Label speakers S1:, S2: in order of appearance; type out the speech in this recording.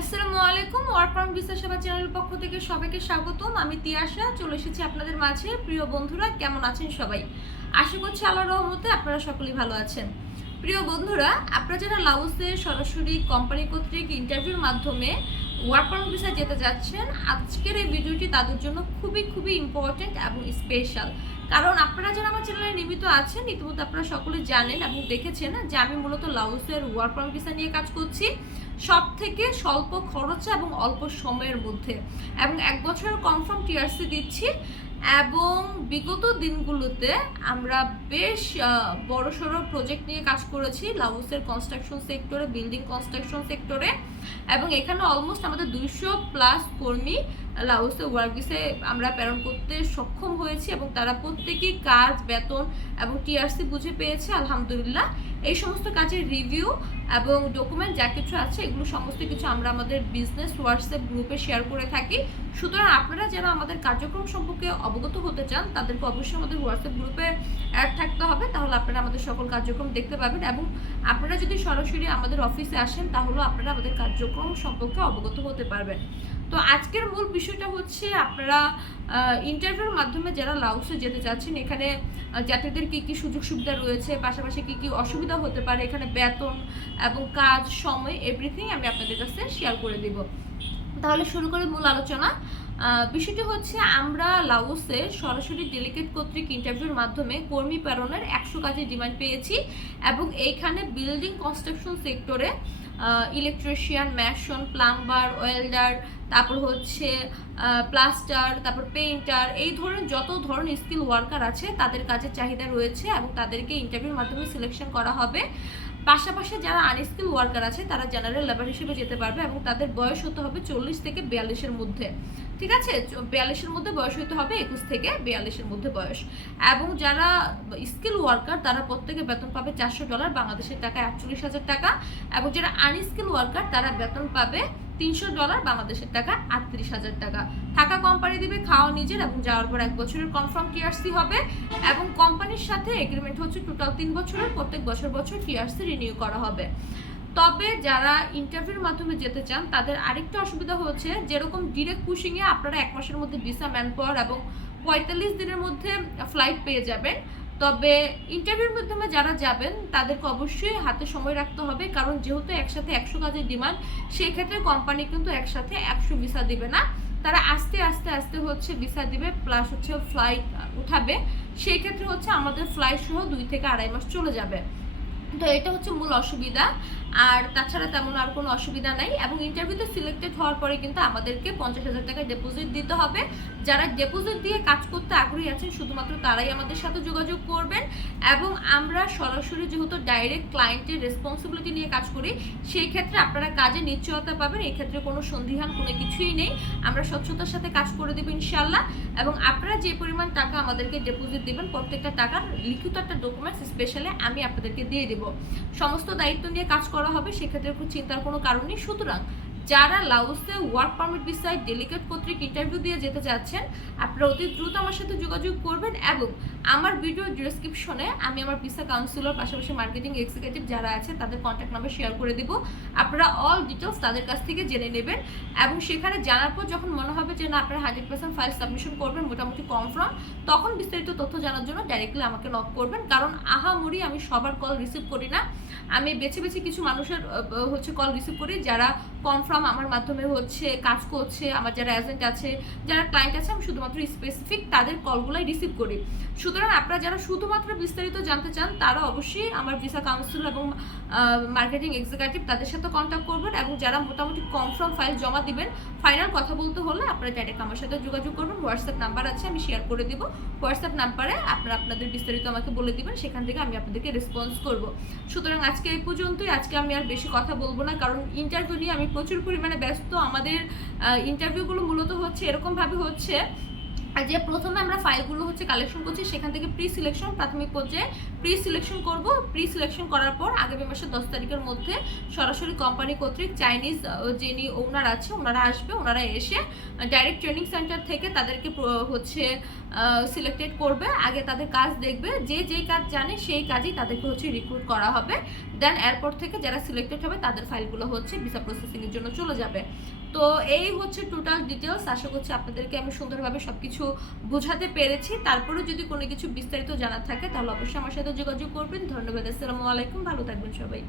S1: আসসালামু আলাইকুম ওয়ারপার্ম ভিসা সেবা চ্যানেলের পক্ষ থেকে সবাইকে স্বাগতম। আমি তিয়াশা, চলে এসেছি আপনাদের মাঝে। প্রিয় বন্ধুরা, কেমন আছেন সবাই? আশা করছি আল্লাহ রহমতে আপনারা সকলেই ভালো আছেন। প্রিয় বন্ধুরা, আপনারা যারা লাউসে সরাসরি কোম্পানি কর্তৃক ইন্টারভিউর মাধ্যমে ওয়ারপার্ম ভিসা যেতে যাচ্ছেন, আজকের এই ভিডিওটি তাদের জন্য খুবই খুবই ইম্পর্ট্যান্ট এবং স্পেশাল কারণ আপনারা যারা আমার চ্যানেলে নিয়মিত আছেন, ইতিমধ্যে আপনারা সকলে জানেন এবং দেখেছেন যে আমি মূলত লাউসের ওয়ারপার্ম ভিসা নিয়ে কাজ করছি সব থেকে স্বল্প খরচে এবং অল্প সময়ের মধ্যে। এবং এক বছরের কনফার্ম টিআরসি দিচ্ছি। এবং বিগত দিনগুলোতে আমরা বেশ বড় সড়ো প্রজেক্ট নিয়ে কাজ করেছি লাউসের কনস্ট্রাকশন সেক্টরে বিল্ডিং কনস্ট্রাকশন সেক্টরে এবং এখানে অলমোস্ট আমাদের দুইশো প্লাস কর্মী লাউসে ওয়ার্কবিসে আমরা প্রেরণ করতে সক্ষম হয়েছি এবং তারা প্রত্যেকেই কাজ, বেতন এবং টিআরসি বুঝে পেয়েছে, আলহামদুলিল্লাহ। এই সমস্ত কাজের রিভিউ এবং ডকুমেন্ট যা কিছু আছে, এগুলো সমস্ত কিছু আমরা আমাদের বিজনেস হোয়াটসঅ্যাপ গ্রুপে শেয়ার করে থাকি। সুতরাং আপনারা যারা আমাদের কার্যক্রম সম্পর্কে অবগত হতে চান, তাদেরকে অবশ্যই আমাদের হোয়াটসঅ্যাপ গ্রুপে অ্যাড থাকতে হবে, তাহলে আপনারা আমাদের সকল কার্যক্রম দেখতে পাবেন এবং আপনারা যদি সরাসরি আমাদের অফিসে আসেন তাহলে আপনারা আমাদের কার্যক্রম সম্পর্কে অবগত হতে পারবেন। তো আজকের মূল বিষয়টা হচ্ছে আপনারা ইন্টারভিউর মাধ্যমে যারা লাউসে যেতে চাচ্ছেন, এখানে যাত্রীদের কী কী সুযোগ সুবিধা রয়েছে, পাশাপাশি কী কী অসুবিধা হতে পারে, এখানে বেতন এবং কাজ, সময় এভরিথিং আমি আপনাদের কাছে শেয়ার করে দেব। তাহলে শুরু করে মূল আলোচনা। বিষয়টি হচ্ছে আমরা লাউসে সরাসরি ডেলিগেট কর্তৃক ইন্টারভিউর মাধ্যমে কর্মী প্রেরণের একশো কাজের ডিমান্ড পেয়েছি এবং এইখানে বিল্ডিং কনস্ট্রাকশন সেক্টরে ইলেকট্রিশিয়ান ম্যাশন প্লাম্বার ওয়েল্ডার তারপর হচ্ছে প্লাস্টার তারপর পেইন্টার এই ধরনের যত ধরনের স্কিল ওয়ার্কার আছে, তাদের কাজের চাহিদা রয়েছে এবং তাদেরকে ইন্টারভিউর মাধ্যমে সিলেকশন করা হবে। পাশাপাশি যারা আনস্কিল ওয়ার্কার আছে, তারা জেনারেল লেবার হিসেবে যেতে পারবে এবং তাদের বয়স হতে হবে চল্লিশ থেকে বিয়াল্লিশের মধ্যে। ঠিক আছে? বিয়াল্লিশের মধ্যে বয়স হতে হবে, একুশ থেকে বিয়াল্লিশের মধ্যে বয়স। এবং যারা স্কিল ওয়ার্কার, তারা প্রত্যেকে বেতন পাবে চারশো ডলার, বাংলাদেশের টাকা একচল্লিশ হাজার টাকা। এবং যারা আনস্কিল ওয়ার্কার, তারা বেতন পাবে তিনশো ডলার বাংলাদেশের টাকা, আটত্রিশ হাজার টাকা। থাকা কোম্পানি দিবে, খাওয়া নিজের এবং যাওয়ার পর এক বছরের কনফার্ম টিআরসি হবে এবং কোম্পানির সাথে এগ্রিমেন্ট হচ্ছে টোটাল তিন বছরের, প্রত্যেক বছর বছর টিআরসি রিনিউ করা হবে। তবে যারা ইন্টারভিউর মাধ্যমে যেতে চান, তাদের আরেকটা অসুবিধা হচ্ছে যেরকম ডিরেক্ট পুশিংয়ে আপনারা এক মাসের মধ্যে ভিসা ম্যান পাওয়ার এবং পঁয়তাল্লিশ দিনের মধ্যে ফ্লাইট পেয়ে যাবেন। তবে ইন্টারভিউর মাধ্যমে যারা যাবেন, তাদেরকে অবশ্যই হাতে সময় রাখতে হবে। কারণ যেহেতু একসাথে একশো কাজের ডিমান্ড সেই ক্ষেত্রে কোম্পানি কিন্তু একসাথে একশো ভিসা দিবে না। তারা আস্তে আস্তে আস্তে হচ্ছে ভিসা দিবে প্লাস হচ্ছে ফ্লাইট উঠাবে। সেই ক্ষেত্রে হচ্ছে আমাদের ফ্লাইট সহ দুই থেকে আড়াই মাস চলে যাবে। তো এটা হচ্ছে মূল অসুবিধা। আর তাছাড়া তেমন আর কোনো অসুবিধা নাই। এবং ইন্টারভিউতে সিলেক্টেড হওয়ার পরে কিন্তু আমাদেরকে পঞ্চাশ হাজার টাকা ডিপোজিট দিতে হবে। যারা ডিপোজিট দিয়ে কাজ করতে আগ্রহী আছেন, শুধুমাত্র তারাই আমাদের সাথে যোগাযোগ করবেন। এবং আমরা সরাসরি যেহেতু ডাইরেক্ট ক্লায়েন্টের রেসপন্সিবিলিটি নিয়ে কাজ করি, সেই ক্ষেত্রে আপনারা কাজে নিশ্চয়তা পাবেন। এই ক্ষেত্রে কোনো সন্দিহান, কোনো কিছুই নেই। আমরা স্বচ্ছতার সাথে কাজ করে দেবো ইনশাল্লাহ এবং আপনারা যে পরিমাণ টাকা আমাদেরকে ডিপোজিট দেবেন, প্রত্যেকটা টাকার লিখিত একটা ডকুমেন্টস স্পেশালি আমি আপনাদেরকে দিয়ে দেবো। সমস্ত দায়িত্ব নিয়ে কাজ করা হবে সেক্ষেত্রে চিন্তার কোনো কারণ নেই। সুতরাং যারা লাউসে ওয়ার্ক পারমিট বিষয়ে ডেলিগেট কর্তৃক ইন্টারভিউ দিয়ে যেতে চাচ্ছেন আপনারা অতি দ্রুত আমার সাথে যোগাযোগ করবেন এবং আমার ভিডিও ডিসক্রিপশনে আমি আমার ভিসা কাউন্সিলর পাশাপাশি মার্কেটিং এক্সিকিউটিভ যারা আছে, তাদের কন্ট্যাক্ট নাম্বার শেয়ার করে দিব। আপনারা অল ডিটেলস তাদের কাছ থেকে জেনে নেবেন এবং সেখানে জানার পর যখন মনে হবে যে না, আপনারা হান্ড্রেড পার্সেন্ট ফাইল সাবমিশন করবেন, মোটামুটি কনফার্ম তখন বিস্তারিত তথ্য জানার জন্য ডাইরেক্টলি আমাকে নক করবেন। কারণ আহামরি আমি সবার কল রিসিভ করি না। আমি বেছে বেছে কিছু মানুষের হচ্ছে কল রিসিভ করি যারা কনফার্ম আমার মাধ্যমে হচ্ছে, কাজ করছে, আমার যারা এজেন্ট আছে, যারা ক্লায়েন্ট আছে, আমি শুধুমাত্র স্পেসিফিক তাদের কলগুলাই রিসিভ করি। সুতরাং আপনারা যারা শুধুমাত্র বিস্তারিত জানতে চান, তারা অবশ্যই আমার ভিসা কাউন্সিল এবং মার্কেটিং এক্সিকিউটিভ তাদের সাথে কন্ট্যাক্ট করবেন এবং যারা মোটামুটি কনফার্ম ফাইল জমা দিবেন ফাইনাল কথা বলতে হলে আপনারা ডাইরেক্ট আমার সাথে যোগাযোগ করবেন। হোয়াটসঅ্যাপ নাম্বার আছে, আমি শেয়ার করে দিব। হোয়াটসঅ্যাপ নাম্বারে আপনারা আপনাদের বিস্তারিত আমাকে বলে দিবেন, সেখান থেকে আমি আপনাদেরকে রেসপন্স করব। সুতরাং আজকে এই পর্যন্তই। আজকে আমি আর বেশি কথা বলব না, কারণ ইন্টারভিউ নিয়ে আমি প্রচুর পরিমাণে ব্যস্ত। আমাদের ইন্টারভিউগুলো মূলত হচ্ছে এরকমভাবে হচ্ছে আর যে প্রথমে আমরা ফাইলগুলো হচ্ছে কালেকশন করছি, সেখান থেকে প্রি সিলেকশন প্রাথমিক পর্যায়ে প্রি সিলেকশন করব। প্রি সিলেকশন করার পর আগামী মাসের দশ তারিখের মধ্যে সরাসরি কোম্পানি কর্তৃক চাইনিজ যিনি ওনার আছে, ওনারা আসবে, ওনারা এসে ডাইরেক্ট ট্রেনিং সেন্টার থেকে তাদেরকে হচ্ছে সিলেক্টেড করবে। আগে তাদের কাজ দেখবে, যে যেই কাজ জানে সেই কাজই তাদেরকে হচ্ছে রিক্রুট করা হবে। দেন এরপর থেকে যারা সিলেক্টেড হবে, তাদের ফাইলগুলো হচ্ছে ভিসা প্রসেসিংয়ের জন্য চলে যাবে। তো এই হচ্ছে টোটাল ডিটেলস আশা করছি আপনাদেরকে আমি সুন্দরভাবে সবকিছু বোঝাতে পেরেছি। তারপরে যদি কোনো কিছু বিস্তারিত জানার থাকে, তাহলে অবশ্যই আমার সাথে যোগাযোগ করবেন। ধন্যবাদ, আসসালামু আলাইকুম। ভালো থাকবেন সবাই।